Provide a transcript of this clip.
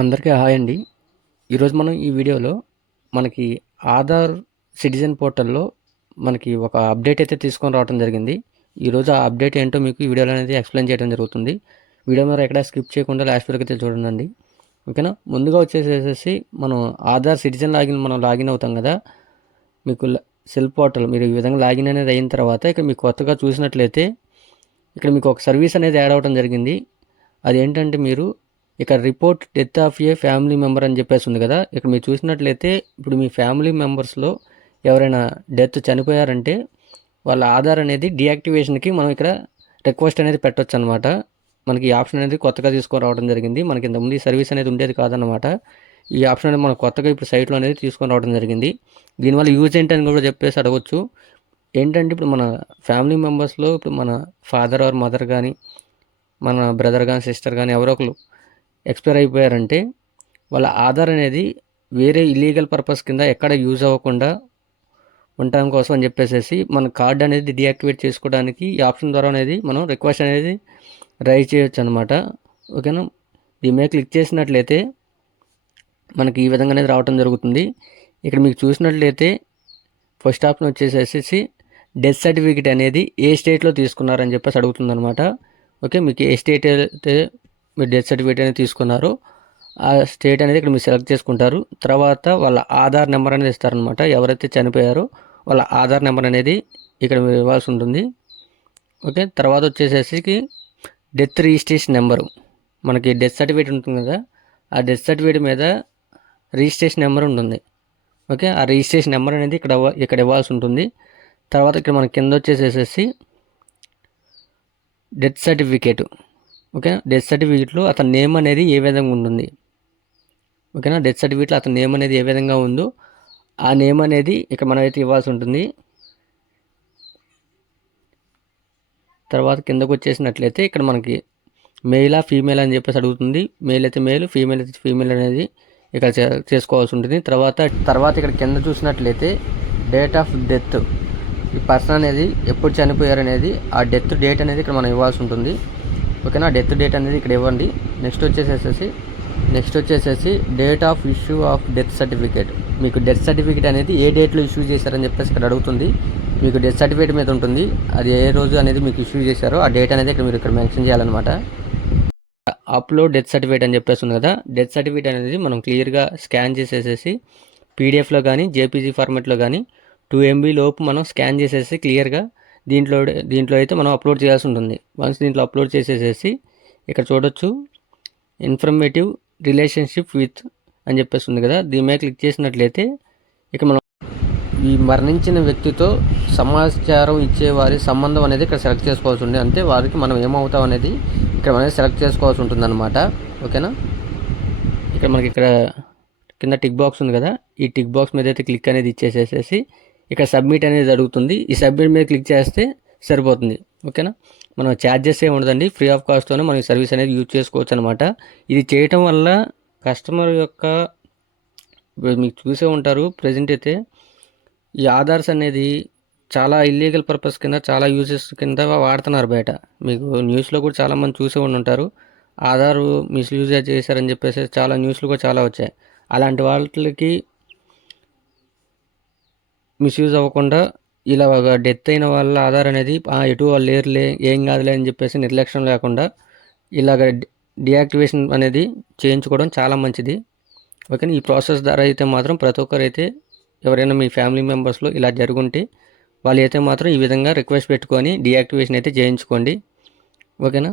అందరికీ హాయ్ అండి. ఈరోజు మనం ఈ వీడియోలో మనకి ఆధార్ సిటిజన్ పోర్టల్లో మనకి ఒక అప్డేట్ అయితే తీసుకొని రావడం జరిగింది. ఈరోజు ఆ అప్డేట్ ఏంటో మీకు ఈ వీడియోలో అనేది ఎక్స్ప్లెయిన్ చేయడం జరుగుతుంది. వీడియో మీరు ఎక్కడ స్కిప్ చేయకుండా లాస్ట్ వరకు అయితే చూడండి. ఓకేనా? ముందుగా వచ్చేసేసి మనం ఆధార్ సిటిజన్ లాగిన్ మనం లాగిన్ అవుతాం కదా. మీకు సెల్ పోర్టల్ మీరు ఈ విధంగా లాగిన్ అనేది అయిన తర్వాత ఇక్కడ మీకు కొత్తగా చూసినట్లయితే ఇక్కడ మీకు ఒక సర్వీస్ అనేది యాడ్ అవ్వడం జరిగింది. అది ఏంటంటే మీరు ఇక్కడ report death of a family member అని చెప్పేసి ఉంది కదా. ఇక్కడ మీరు చూసినట్లయితే ఇప్పుడు మీ ఫ్యామిలీ మెంబర్స్లో ఎవరైనా డెత్ చనిపోయారంటే వాళ్ళ ఆధార్ అనేది డియాక్టివేషన్కి మనం ఇక్కడ రిక్వెస్ట్ అనేది పెట్టొచ్చు అనమాట మనకి ఈ ఆప్షన్ అనేది కొత్తగా తీసుకొని రావడం జరిగింది. మనకి ఇంతకుముందు ఈ సర్వీస్ అనేది ఉండేది కాదనమాట. ఈ ఆప్షన్ అనేది మనం కొత్తగా ఇప్పుడు సైట్లో అనేది తీసుకొని రావడం జరిగింది. దీనివల్ల యూజ్ ఏంటని కూడా చెప్పేసి అడగవచ్చు ఏంటంటే ఇప్పుడు మన ఫ్యామిలీ మెంబర్స్లో ఇప్పుడు మన ఫాదర్ ఆర్ మదర్ కానీ మన బ్రదర్ కానీ సిస్టర్ కానీ ఎవరో ఒకరు ఎక్స్పైర్ అయిపోయారంటే వాళ్ళ ఆధార్ అనేది వేరే ఇల్లీగల్ పర్పస్ కింద ఎక్కడ యూజ్ అవ్వకుండా ఉండటం కోసం అని చెప్పేసి మన కార్డ్ అనేది డియాక్టివేట్ చేసుకోవడానికి ఈ ఆప్షన్ ద్వారా అనేది మనం రిక్వెస్ట్ అనేది రైజ్ చేయొచ్చు అనమాట ఓకేనా దీని మీద క్లిక్ చేసినట్లయితే మనకి ఈ విధంగా అనేది రావడం జరుగుతుంది. ఇక్కడ మీకు చూసినట్లయితే ఫస్ట్ ఆప్షన్ వచ్చేసేసి డెత్ సర్టిఫికేట్ అనేది ఏ స్టేట్లో తీసుకున్నారని చెప్పేసి అడుగుతుందనమాట ఓకే మీకు ఏ స్టేట్ అయితే మీరు డెత్ సర్టిఫికేట్ అనేది తీసుకున్నారు ఆ స్టేట్ అనేది ఇక్కడ మీరు సెలెక్ట్ చేసుకుంటారు. తర్వాత వాళ్ళ ఆధార్ నెంబర్ అనేది ఇస్తారనమాట ఎవరైతే చనిపోయారో వాళ్ళ ఆధార్ నెంబర్ అనేది ఇక్కడ మీరు ఇవ్వాల్సి ఉంటుంది. ఓకే తర్వాత వచ్చేసేసి డెత్ రిజిస్ట్రేషన్ నెంబరు మనకి డెత్ సర్టిఫికేట్ ఉంటుంది కదా ఆ డెత్ సర్టిఫికేట్ మీద రిజిస్ట్రేషన్ నెంబర్ ఉంటుంది. ఓకే ఆ రిజిస్ట్రేషన్ నెంబర్ అనేది ఇక్కడ ఇక్కడ ఇవ్వాల్సి ఉంటుంది. తర్వాత ఇక్కడ మన కింద వచ్చేసేసి డెత్ సర్టిఫికేట్ ఓకేనా? డెత్ సర్టిఫికేట్లో అతని నేమ్ అనేది ఏ విధంగా ఉంటుంది? ఓకేనా? డెత్ సర్టిఫికేట్లో అతని నేమ్ అనేది ఏ విధంగా ఉందో ఆ నేమ్ అనేది ఇక్కడ మనమైతే ఇవ్వాల్సి ఉంటుంది. తర్వాత కిందకు వచ్చేసినట్లయితే ఇక్కడ మనకి మెయిలా ఫీమేల్ అని చెప్పేసి అడుగుతుంది. మెయిల్ అయితే మేల్ ఫీమేల్ అయితే ఫీమేల్ అనేది ఇక్కడ చేసుకోవాల్సి ఉంటుంది. తర్వాత తర్వాత ఇక్కడ కింద చూసినట్లయితే డేట్ ఆఫ్ డెత్. ఈ పర్సన్ అనేది ఎప్పుడు చనిపోయారు అనేది ఆ డెత్ డేట్ అనేది ఇక్కడ మనం ఇవ్వాల్సి ఉంటుంది. ఓకేనా? డెత్ డేట్ అనేది ఇక్కడ ఇవ్వండి. నెక్స్ట్ వచ్చేసేసి నెక్స్ట్ వచ్చేసేసి date of issue of death certificate మీకు డెత్ సర్టిఫికేట్ అనేది ఏ డేట్లో ఇష్యూ చేశారని చెప్పేసి ఇక్కడ అడుగుతుంది. మీకు డెత్ సర్టిఫికేట్ మీద ఉంటుంది. అది ఏ రోజు అనేది మీకు ఇష్యూ చేశారో ఆ డేట్ అనేది ఇక్కడ మీరు ఇక్కడ మెన్షన్ చేయాలన్నమాట. అప్లోడ్ డెత్ సర్టిఫికేట్ అని చెప్పేసి ఉంది కదా. డెత్ సర్టిఫికేట్ అనేది మనం క్లియర్గా స్కాన్ చేసేసేసి పీడిఎఫ్లో కానీ జేపీజీ ఫార్మాట్లో కానీ టూ ఎంబీ లోపు మనం స్కాన్ చేసేసి క్లియర్గా దీంట్లో దీంట్లో అయితే మనం అప్లోడ్ చేయాల్సి ఉంటుంది. వన్స్ దీంట్లో అప్లోడ్ చేసేసేసి ఇక్కడ చూడొచ్చు ఇన్ఫర్మేటివ్ రిలేషన్షిప్ విత్ అని చెప్పేసి ఉంది కదా. దీని మీద క్లిక్ చేసినట్లయితే ఇక మనం ఈ మరణించిన వ్యక్తితో సమాచారం ఇచ్చే వారి సంబంధం అనేది ఇక్కడ సెలెక్ట్ చేసుకోవాల్సి ఉంది. అంటే వారికి మనం ఏమవుతాం అనేది ఇక్కడ మనం సెలెక్ట్ చేసుకోవాల్సి ఉంటుంది అనమాట ఓకేనా? ఇక్కడ మనకి ఇక్కడ కింద టిక్ బాక్స్ ఉంది కదా. ఈ టిక్ బాక్స్ మీద అయితే క్లిక్ అనేది ఇచ్చేసేసేసి ఇక్కడ సబ్మిట్ అనేది జరుగుతుంది. ఈ సబ్మిట్ మీద క్లిక్ చేస్తే సరిపోతుంది. ఓకేనా? మనం ఛార్జెస్ ఏమి ఉండదండి. ఫ్రీ ఆఫ్ కాస్ట్తోనే మనం సర్వీస్ అనేది యూజ్ చేసుకోవచ్చు అనమాట ఇది చేయటం వల్ల కస్టమర్ యొక్క మీకు చూసే ఉంటారు ప్రజెంట్ అయితే ఈ ఆధార్స్ అనేది చాలా ఇల్లీగల్ పర్పస్ కింద చాలా యూజెస్ కింద వాడుతున్నారు బయట. మీకు న్యూస్లో కూడా చాలా మంది చూసే ఉండి ఉంటారు. ఆధార్ మిస్యూజ్ చేశారని చెప్పేసి చాలా న్యూస్లు కూడా చాలా వచ్చాయి. అలాంటి వాళ్ళకి మిస్యూజ్ అవ్వకుండా ఇలా ఒక డెత్ అయిన వాళ్ళ ఆధార్ అనేది ఎటు వాళ్ళు లేరులే ఏం కాదులే అని చెప్పేసి నిర్లక్ష్యం లేకుండా ఇలాగ డియాక్టివేషన్ అనేది చేయించుకోవడం చాలా మంచిది. ఓకే ఈ ప్రాసెస్ ద్వారా అయితే మాత్రం ప్రతి ఒక్కరైతే ఎవరైనా మీ ఫ్యామిలీ మెంబర్స్లో ఇలా జరుగుంటే వాళ్ళు అయితే మాత్రం ఈ విధంగా రిక్వెస్ట్ పెట్టుకొని డియాక్టివేషన్ అయితే చేయించుకోండి. ఓకేనా?